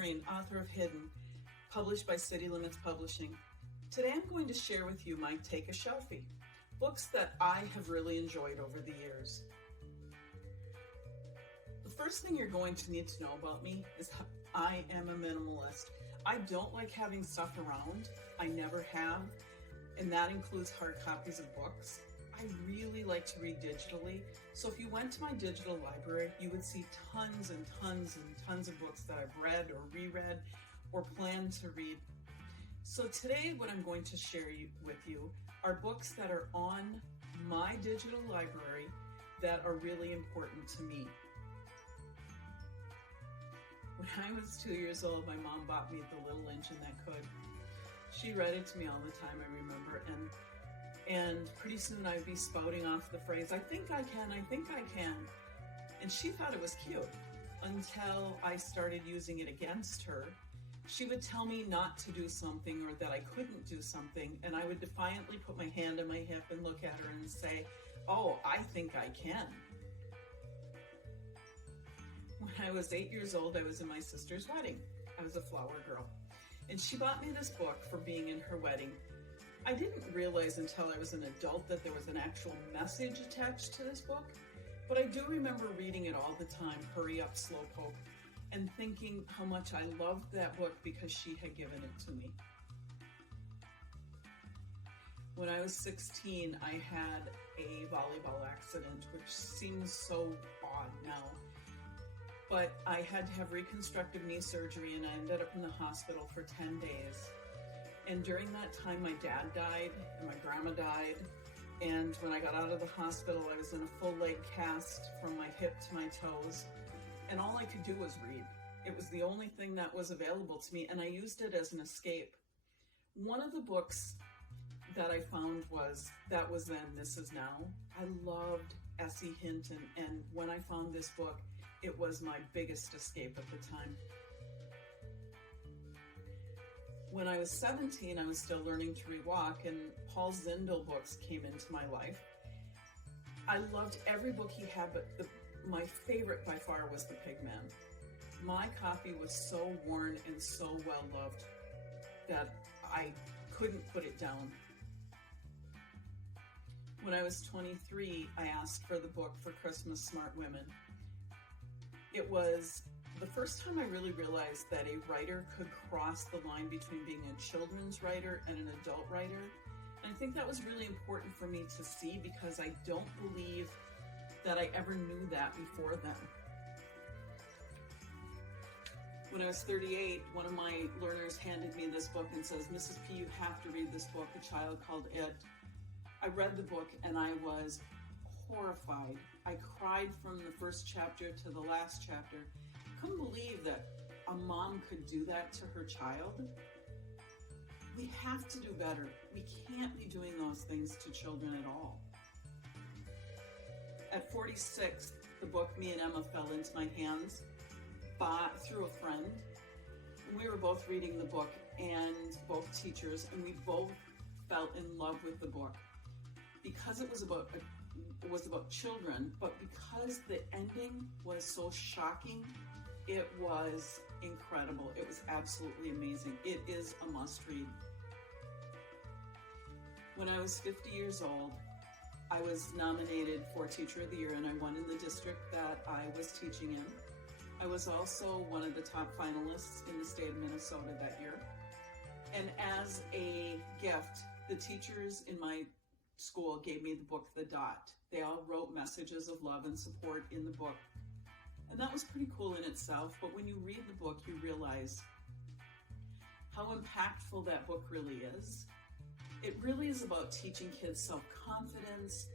Perrine, author of Hidden, published by City Limits Publishing. Today I'm going to share with you my Take a Shelfie, books that I have really enjoyed over the years. The first thing you're going to need to know about me is I am a minimalist. I don't like having stuff around. I never have, and that includes hard copies of books. I really like to read digitally, so if you went to my digital library, you would see tons and tons and tons of books that I've read or reread or plan to read. So today what I'm going to share with you are books that are on my digital library that are really important to me. When I was 2 years old, my mom bought me The Little Engine That Could. She read it to me all the time, I remember, and pretty soon I'd be spouting off the phrase, I think I can. And she thought it was cute until I started using it against her. She would tell me not to do something or that I couldn't do something, and I would defiantly put my hand on my hip and look at her and say, oh, I think I can. When I was 8 years old, I was in my sister's wedding. I was a flower girl, and she bought me this book for being in her wedding. I didn't realize until I was an adult that there was an actual message attached to this book, but I do remember reading it all the time, Hurry Up, Slowpoke, and thinking how much I loved that book because she had given it to me. When I was 16, I had a volleyball accident, which seems so odd now, but I had to have reconstructive knee surgery and I ended up in the hospital for 10 days. And during that time, my dad died and my grandma died. And when I got out of the hospital, I was in a full leg cast from my hip to my toes. And all I could do was read. It was the only thing that was available to me, and I used it as an escape. One of the books that I found was That Was Then, This Is Now. I loved S.E. Hinton, and when I found this book, it was my biggest escape at the time. When I was 17, I was still learning to rewalk, and Paul Zindel books came into my life. I loved every book he had, but my favorite by far was The Pigman. My copy was so worn and so well loved that I couldn't put it down. When I was 23, I asked for the book for Christmas, Smart Women. It was the first time I really realized that a writer could cross the line between being a children's writer and an adult writer. And I think that was really important for me to see because I don't believe that I ever knew that before then. When I was 38, one of my learners handed me this book and says, Mrs. P, you have to read this book, A Child Called It. I read the book and I was horrified. I cried from the first chapter to the last chapter. I couldn't believe that a mom could do that to her child. We have to do better. We can't be doing those things to children at all. At 46, the book Me and Emma fell into my hands through a friend. We were both reading the book and both teachers, and we both fell in love with the book because it was about children, but because the ending was so shocking, it was incredible. It was absolutely amazing. It is a must read. When I was 50 years old, I was nominated for Teacher of the Year, and I won in the district that I was teaching in. I was also one of the top finalists in the state of Minnesota that year. And as a gift, the teachers in my school gave me the book, The Dot. They all wrote messages of love and support in the book. And that was pretty cool in itself, but when you read the book, you realize how impactful that book really is. It really is about teaching kids self-confidence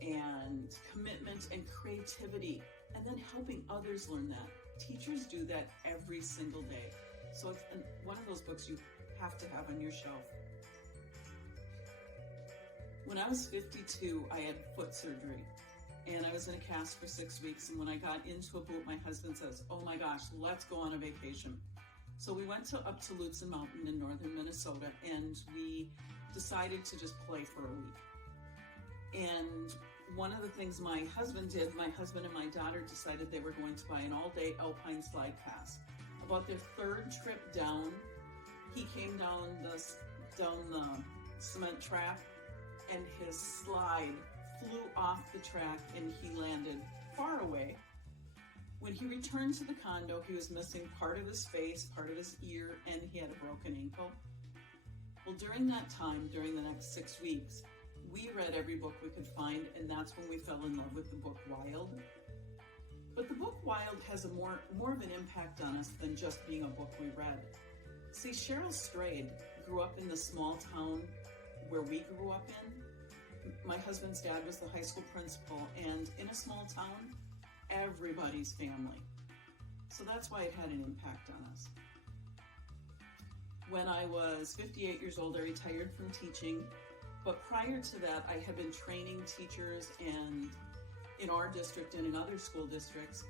and commitment and creativity, and then helping others learn that. Teachers do that every single day. So it's one of those books you have to have on your shelf. When I was 52, I had foot surgery, and I was in a cast for 6 weeks, and when I got into a boot, my husband says, oh my gosh, let's go on a vacation. So we went up to Lutsen Mountain in northern Minnesota, and we decided to just play for a week. And one of the things my husband did, my husband and my daughter decided they were going to buy an all-day alpine slide pass. About their third trip down, he came down the cement track, and his slide flew off the track and he landed far away. When he returned to the condo, he was missing part of his face, part of his ear, and he had a broken ankle. Well, during that time, during the next 6 weeks, we read every book we could find, and that's when we fell in love with the book Wild. But the book Wild has a more of an impact on us than just being a book we read. See, Cheryl Strayed grew up in the small town where we grew up in. My husband's dad was the high school principal, and in a small town, everybody's family. So that's why it had an impact on us. When I was 58 years old, I retired from teaching, but prior to that, I had been training teachers and in our district and in other school districts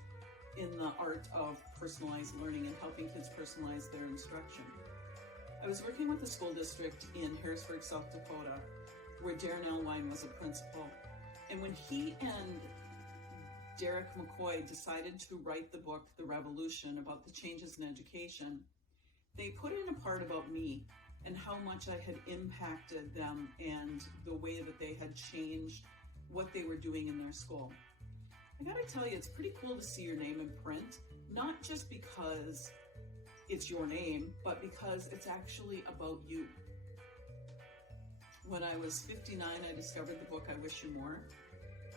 in the art of personalized learning and helping kids personalize their instruction. I was working with a school district in Harrisburg, South Dakota, where Darren Elwine was a principal. And when he and Derek McCoy decided to write the book, The Revolution, about the changes in education, they put in a part about me and how much I had impacted them and the way that they had changed what they were doing in their school. I gotta tell you, it's pretty cool to see your name in print, not just because it's your name, but because it's actually about you. When I was 59, I discovered the book I Wish You More.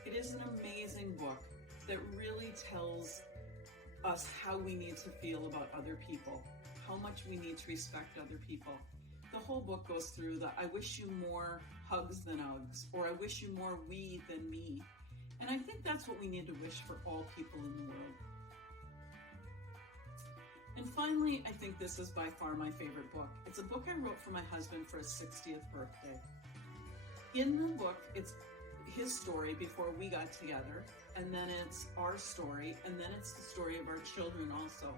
It is an amazing book that really tells us how we need to feel about other people, how much we need to respect other people. The whole book goes through the I wish you more hugs than Uggs, or I wish you more we than me. And I think that's what we need to wish for all people in the world. And finally, I think this is by far my favorite book. It's a book I wrote for my husband for his 60th birthday. In the book, it's his story before we got together, and then it's our story, and then it's the story of our children also.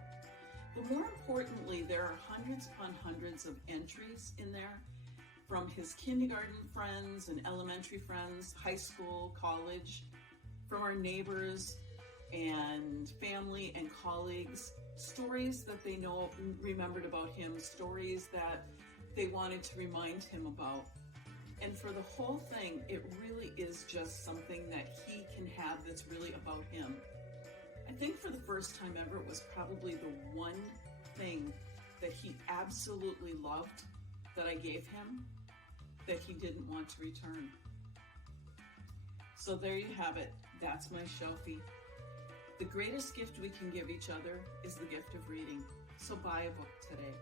But more importantly, there are hundreds upon hundreds of entries in there from his kindergarten friends and elementary friends, high school, college, from our neighbors and family and colleagues, stories that they remembered about him, stories that they wanted to remind him about. And for the whole thing, it really is just something that he can have that's really about him. I think for the first time ever, it was probably the one thing that he absolutely loved that I gave him that he didn't want to return. So there you have it. That's my shelfie. The greatest gift we can give each other is the gift of reading. So buy a book today.